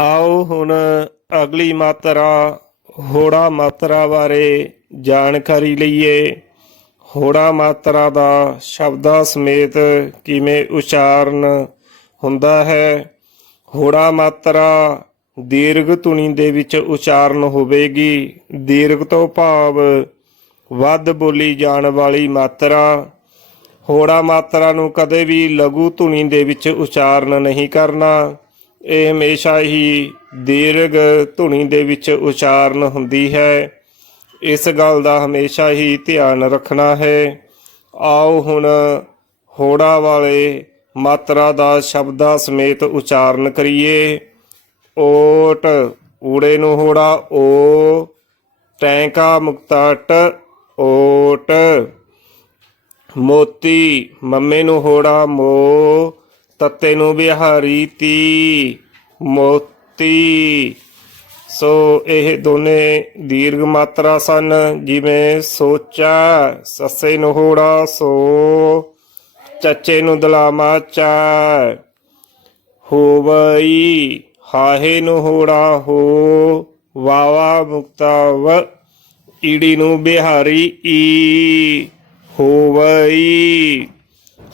ਆਓ ਹੁਣ ਅਗਲੀ ਮਾਤਰਾ, ਹੋੜਾ ਮਾਤਰਾ ਬਾਰੇ ਜਾਣਕਾਰੀ ਲਈਏ। ਹੋੜਾ ਮਾਤਰਾ ਦਾ ਸ਼ਬਦਾਂ ਸਮੇਤ ਕਿਵੇਂ ਉਚਾਰਨ ਹੁੰਦਾ ਹੈ? ਹੋੜਾ ਮਾਤਰਾ ਦੀਰਘ ਧੁਨੀ ਦੇ ਵਿੱਚ ਉਚਾਰਨ ਹੋਵੇਗੀ। ਦੀਰਘ ਤੋਂ ਭਾਵ ਵੱਧ ਬੋਲੀ ਜਾਣ ਵਾਲੀ ਮਾਤਰਾ। ਹੋੜਾ ਮਾਤਰਾ ਨੂੰ ਕਦੇ ਵੀ ਲਘੂ ਧੁਨੀ ਦੇ ਵਿੱਚ ਉਚਾਰਨ ਨਹੀਂ ਕਰਨਾ। ਇਹ ਹਮੇਸ਼ਾ ਹੀ ਦੀਰਘ ਧੁਨੀ ਦੇ ਵਿੱਚ ਉਚਾਰਨ ਹੁੰਦੀ ਹੈ। ਇਸ ਗੱਲ ਦਾ ਹਮੇਸ਼ਾ ਹੀ ਧਿਆਨ ਰੱਖਣਾ ਹੈ। ਆਓ ਹੁਣ ਹੋੜਾ ਵਾਲੇ ਮਾਤਰਾ ਦਾ ਸ਼ਬਦਾਂ ਸਮੇਤ ਉਚਾਰਨ ਕਰੀਏ। ਓਟ ਊੜੇ ਨੂੰ ਹੋੜਾ, ਓ ਟੈਂਕਾ ਮੁਕਤਾ ਟ, ਓਟ ਮੋਤੀ ਮੰਮੇ ਨੂੰ ਹੋੜਾ, ਮੋ ਤੱਤੇ ਨੂੰ ਬਿਹਾਰੀ ਤੀ, ਮੋਤੀ। ਸੋ ਇਹ ਦੋਨੇ ਦੀਰਘ ਮਾਤਰਾ ਸਨ, ਜਿਵੇਂ ਸੋਚਾ, ਸੱਸੇ ਨੂੰ ਹੋੜਾ ਸੋ, ਚੱਚੇ ਨੂੰ ਦਲਾਮਾ ਚਾ ਹੋਵਈ, ਹਾਹੇ ਨੂੰ ਹੋੜਾ ਹੋ, ਵਾਵਾ ਮੁਕਤਾ ਵ, ਈੜੀ ਨੂੰ ਬਿਹਾਰੀ ਈ। ਹੋਵਈ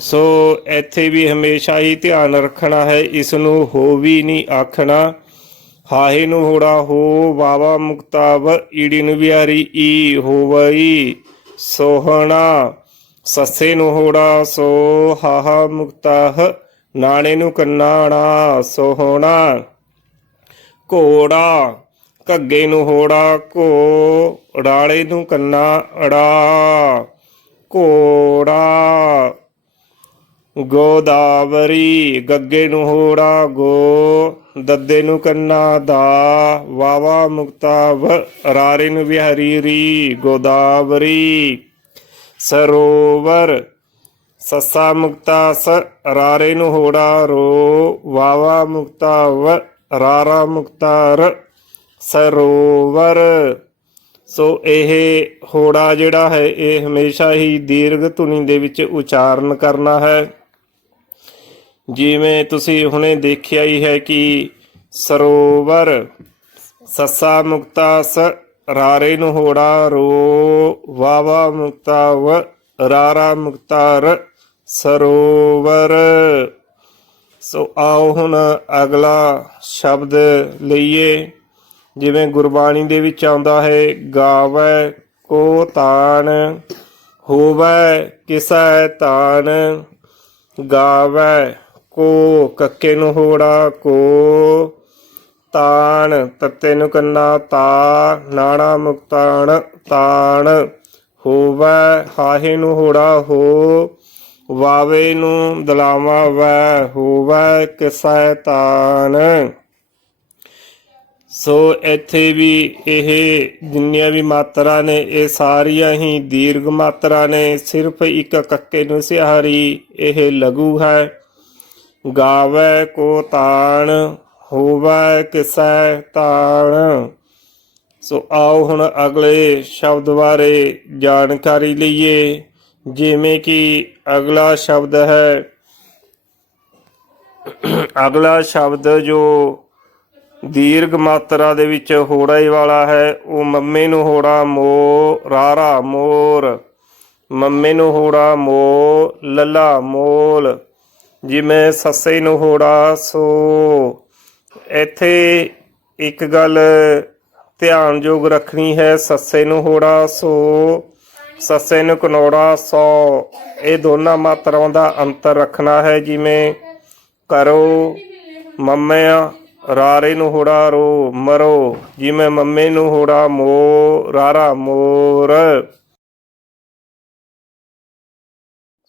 ਸੋ ਇੱਥੇ ਵੀ ਹਮੇਸ਼ਾ ਹੀ ਧਿਆਨ ਰੱਖਣਾ ਹੈ ਇਸ ਨੂੰ ਹੋ ਵੀ ਨਹੀਂ ਆਖਣਾ। ਹਾਹੇ ਨੂੰ ਹੋੜਾ ਹੋ, ਵਾਵਾ ਮੁਕਤਾਵ ਈੜੀ ਨੂੰ ਬਿਹਾਰੀ ਈ ਹੋਵਈ, ਸੋਹਣਾ। ਸੱਸੇ ਨੂੰ ਹੋੜਾ, ਸੋ ਹਾਹਾ ਮੁਕਤਾਹ, ਨਾਣੇ ਨੂੰ ਕੰਨਾਣਾ, ਸੋਹਣਾ। ਘੋੜਾ, ਘੱਗੇ ਨੂੰ ਹੋੜਾ, ਘੋ ੜਾਲੇ ਨੂੰ ਕੰਨਾ, ਅੜਾ। ਘੋੜਾ। ਗੋਦਾਵਰੀ ਗੱਗੇ ਨੂੰ ਹੋੜਾ, ਗੋ ਦੱਦੇ ਨੂੰ ਕੰਨਾ ਦਾ ਵਾਵਾ ਮੁਕਤਾਵ ਰਾਰੇ ਨੂੰ ਵਿਹਰੀ ਰੀ, ਗੋਦਾਵਰੀ ਸਰੋਵਰ, ਸੱਸਾ ਮੁਕਤਾ ਸ, ਰਾਰੇ ਨੂੰ ਹੋੜਾ ਰੋ ਵਾਵਾ ਮੁਕਤਾ ਵ, ਰਾਰਾ ਮੁਕਤਾ ਰ, ਸਰੋਵਰ। ਸੋ ਇਹ ਹੋੜਾ ਜਿਹੜਾ ਹੈ, ਇਹ ਹਮੇਸ਼ਾ ਹੀ ਦੀਰਘ ਧੁਨੀ ਦੇ ਵਿੱਚ ਉਚਾਰਨ ਕਰਨਾ ਹੈ। ਜਿਵੇਂ ਤੁਸੀਂ ਹੁਣੇ ਦੇਖਿਆ ਹੀ ਹੈ ਕਿ ਸਰੋਵਰ ਸੱਸਾ ਮੁਕਤਾ ਸ ਰਾਰੇ ਨੂੰ ਹੋੜਾ, ਰੋ ਵਾਵਾ ਮੁਕਤਾ ਵ ਰਾਰਾ ਮੁਕਤਾ ਰ ਸਰੋਵਰ। ਸੋ ਆਓ ਹੁਣ ਅਗਲਾ ਸ਼ਬਦ ਲਈਏ। ਜਿਵੇਂ ਗੁਰਬਾਣੀ ਦੇ ਵਿੱਚ ਆਉਂਦਾ ਹੈ, ਗਾਵੈ ਕੋ ਤਾਣ, ਹੋਵੈ ਕਿਸੈ ਤਾਣ, ਗਾਵੈ ਕੋ ਕੱਕੇ ਨੂੰ ਹੋੜਾ, ਕੋ ਤਾਣ, ਤੱਤੇ ਨੂੰ ਕੰਨਾ, ਤਾ, ਨਾਣਾ ਮੁਕਤਾਣ, ਤਾਣ, ਹੋਵੇ, ਹਾਹੇ ਨੂੰ ਹੋੜਾ, ਹੋ, ਵਾਵੇ ਨੂੰ ਦਲਾਵਾ ਵੈ ਹੋਵੈ ਕਿਸੈ ਤਾਣ। ਸੋ ਇੱਥੇ ਵੀ ਇਹ ਜਿੰਨੀਆਂ ਵੀ ਮਾਤਰਾ ਨੇ, ਇਹ ਸਾਰੀਆਂ ਹੀ ਦੀਰਘ ਮਾਤਰਾ ਨੇ, ਸਿਰਫ ਇੱਕ ਕੱਕੇ ਨੂੰ ਸਿਹਾਰੀ ਇਹ ਲਘੂ ਹੈ। ਗਾਵੇ ਕੋ ਤਾਣ, ਹੋਵੇ ਕਿਸੈ ਤਾਣ। ਸੋ ਆਓ ਹੁਣ ਅਗਲੇ ਸ਼ਬਦ ਬਾਰੇ ਜਾਣਕਾਰੀ ਲਈਏ, ਜਿਵੇਂ ਕਿ ਅਗਲਾ ਸ਼ਬਦ ਹੈ। ਅਗਲਾ ਸ਼ਬਦ ਜੋ ਦੀਰਘ ਮਾਤਰਾ ਦੇ ਵਿੱਚ ਹੋੜਾ ਵਾਲਾ ਹੈ, ਉਹ ਮੰਮੇ ਨੂੰ ਹੋੜਾ ਮੋ ਰਾਰਾ ਮੋਰ। ਮੰਮੇ ਨੂੰ ਹੋੜਾ ਮੋ ਲੱਲਾ ਮੋਲ। ਜਿਵੇਂ ਸੱਸੇ ਨੂੰ ਹੋੜਾ ਸੋ, ਇੱਥੇ ਇੱਕ ਗੱਲ ਧਿਆਨਯੋਗ ਰੱਖਣੀ ਹੈ, ਸੱਸੇ ਨੂੰ ਹੋੜਾ ਸੋ, ਸੱਸੇ ਨੂੰ ਕਨੋੜਾ ਸੋ, ਇਹ ਦੋਨਾਂ ਮਾਤਰਾਵਾਂ ਦਾ ਅੰਤਰ ਰੱਖਣਾ ਹੈ, ਜਿਵੇਂ ਕਰੋ, ਮੰਮਿਆ, ਰਾਰੇ ਨੂੰ ਹੋੜਾ ਰੋ, ਮਰੋ, ਜਿਵੇਂ ਮੰਮੇ ਨੂੰ ਹੋੜਾ ਮੋ, ਰਾਰਾ ਮੋਰ।